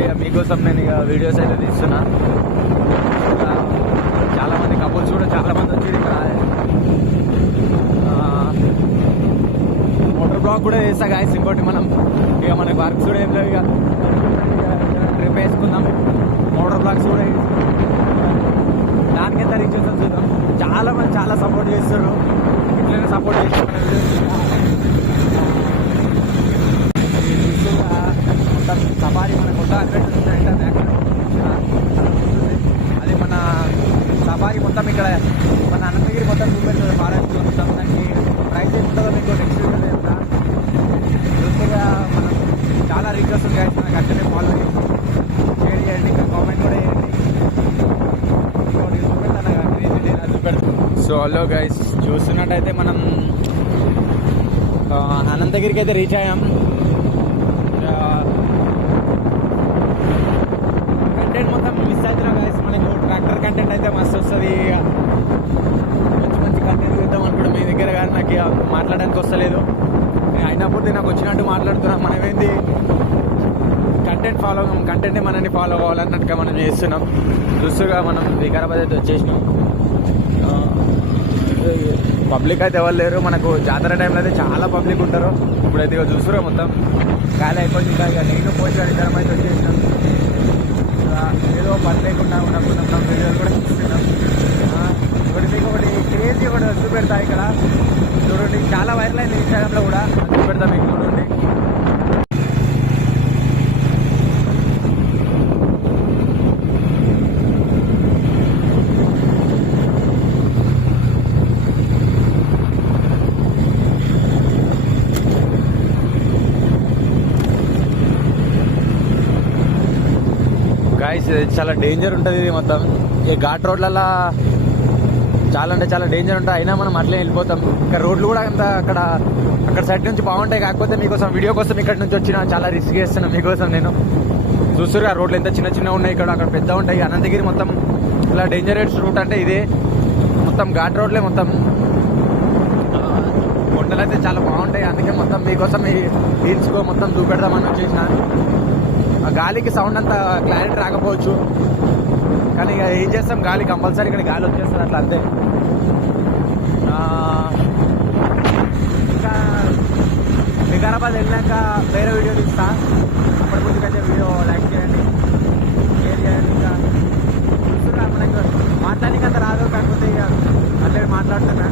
చూడండి, మీకోసం నేను ఇక వీడియోస్ అయితే తీస్తున్నా. చాలా మంది కపుల్స్ కూడా చాలా మంది వచ్చి ఇక్కడ మోటార్ బ్లాక్ కూడా చేస్తా గాయస్. ఇంకోటి మనం ఇక మనకి వర్క్స్ కూడా ఏం లేవు, ఇక ట్రిప్ వేసుకుందాం. మోటార్ బ్లాక్స్ కూడా దానికి ఎంత రీచ్ అవుతుంది చూద్దాం. చాలా మంది చాలా సపోర్ట్ చేస్తారు, ఇట్లనే సపోర్ట్ చేస్తారు. మొత్తం సఫారీ మన కొత్త అడ్వెంచర్ అది మన సఫారీ మొత్తం ఇక్కడ మన అనంతగిరి మొత్తం చూపెడుతుంది. ఫారెస్ట్ మొత్తం మనకి ప్రైస్ ఏముంటుందో మీకు నెక్స్ట్ చెప్తా. చూస్తేగా మనం చాలా రీచ్ వస్తుంది గాయస్. మనకి అట్లనే ఫాలో షేర్ చేయండి, ఇంకా కామెంట్ కూడా చేయండి. సో హలో గైస్, చూస్తున్నట్టయితే మనం అనంతగిరికి అయితే రీచ్ అయ్యాం. కంటెంట్ మొత్తం మిస్ అవుతున్నాం గైస్. మనకు ట్రాక్టర్ కంటెంట్ అయితే మస్తు వస్తుంది. మంచి మంచి కంటెంట్ ఇద్దాం అనుకుంటే మీ దగ్గర కానీ నాకు మాట్లాడడానికి వస్తలేదు. అయినప్పుడు నాకు వచ్చినట్టు మాట్లాడుతున్నాం. మనం ఏంది కంటెంటే మనల్ని ఫాలో అవ్వాలన్నట్టుగా మనం చేస్తున్నాం. చూస్తుగా మనం వికారాబాద్ అయితే వచ్చేసినాం. పబ్లిక్ అయితే ఎవరు లేరు. మనకు జాతర టైంలో అయితే చాలా పబ్లిక్ ఉంటారు. ఇప్పుడైతే ఇక చూస్తున్నారు మొత్తం గాలి అయిపోయింది. ఇంకా ఇక నేను పోయి ఇద్దరం అయితే వచ్చేసినాం. ఏదో పని లేకుండా ఉన్నప్పుడు వీడియోలు కూడా చూస్తున్నాం. ఒకటి క్రేజీ ఒకటి చూపెడతా ఇక్కడ చూడండి. చాలా వైరల్ అయింది ఇన్స్టాగ్రామ్లో కూడా, చూపెడతా మీకు చూడండి. చాలా డేంజర్ ఉంటుంది ఇది మొత్తం. ఈ ఘాట్ రోడ్లలో చాలా అంటే చాలా డేంజర్ ఉంటుంది. అయినా మనం అట్లే వెళ్ళిపోతాం. ఇంకా రోడ్లు కూడా అంత అక్కడ సైడ్ నుంచి బాగుంటాయి. కాకపోతే మీకోసం వీడియో కోసం ఇక్కడ నుంచి వచ్చిన చాలా రిస్క్ చేస్తున్నాను మీకోసం నేను. చూస్తున్నారు రోడ్లు ఎంత చిన్న చిన్న ఉన్నాయి, ఇక్కడ అక్కడ పెద్ద ఉంటాయి. అనంతగిరి మొత్తం ఇలా డేంజరస్ రూట్ అంటే ఇదే. మొత్తం ఘాట్ రోడ్లే, మొత్తం కొండలు అయితే చాలా బాగుంటాయి. అందుకే మొత్తం మీకోసం ఈ హిల్స్కో మొత్తం చూపెడదామని వచ్చేసిన. ఆ గాలికి సౌండ్ అంత క్లారిటీ రాకపోవచ్చు, కానీ ఇక ఏం చేస్తాం, గాలి కంపల్సరీ ఇక్కడ గాలి వచ్చేస్తుంది అట్లా అంతే. ఇంకా వికారాబాద్ వెళ్ళాక వేరే వీడియో తీస్తా. అప్పటి ముందుకైతే వీడియో లైక్ చేయండి, షేర్ చేయండి. ఇంకా చూస్తున్నా మనకు మాట్లాడడానికి అంత రాదు, కాకపోతే ఇక అట్లే మాట్లాడుతున్నా.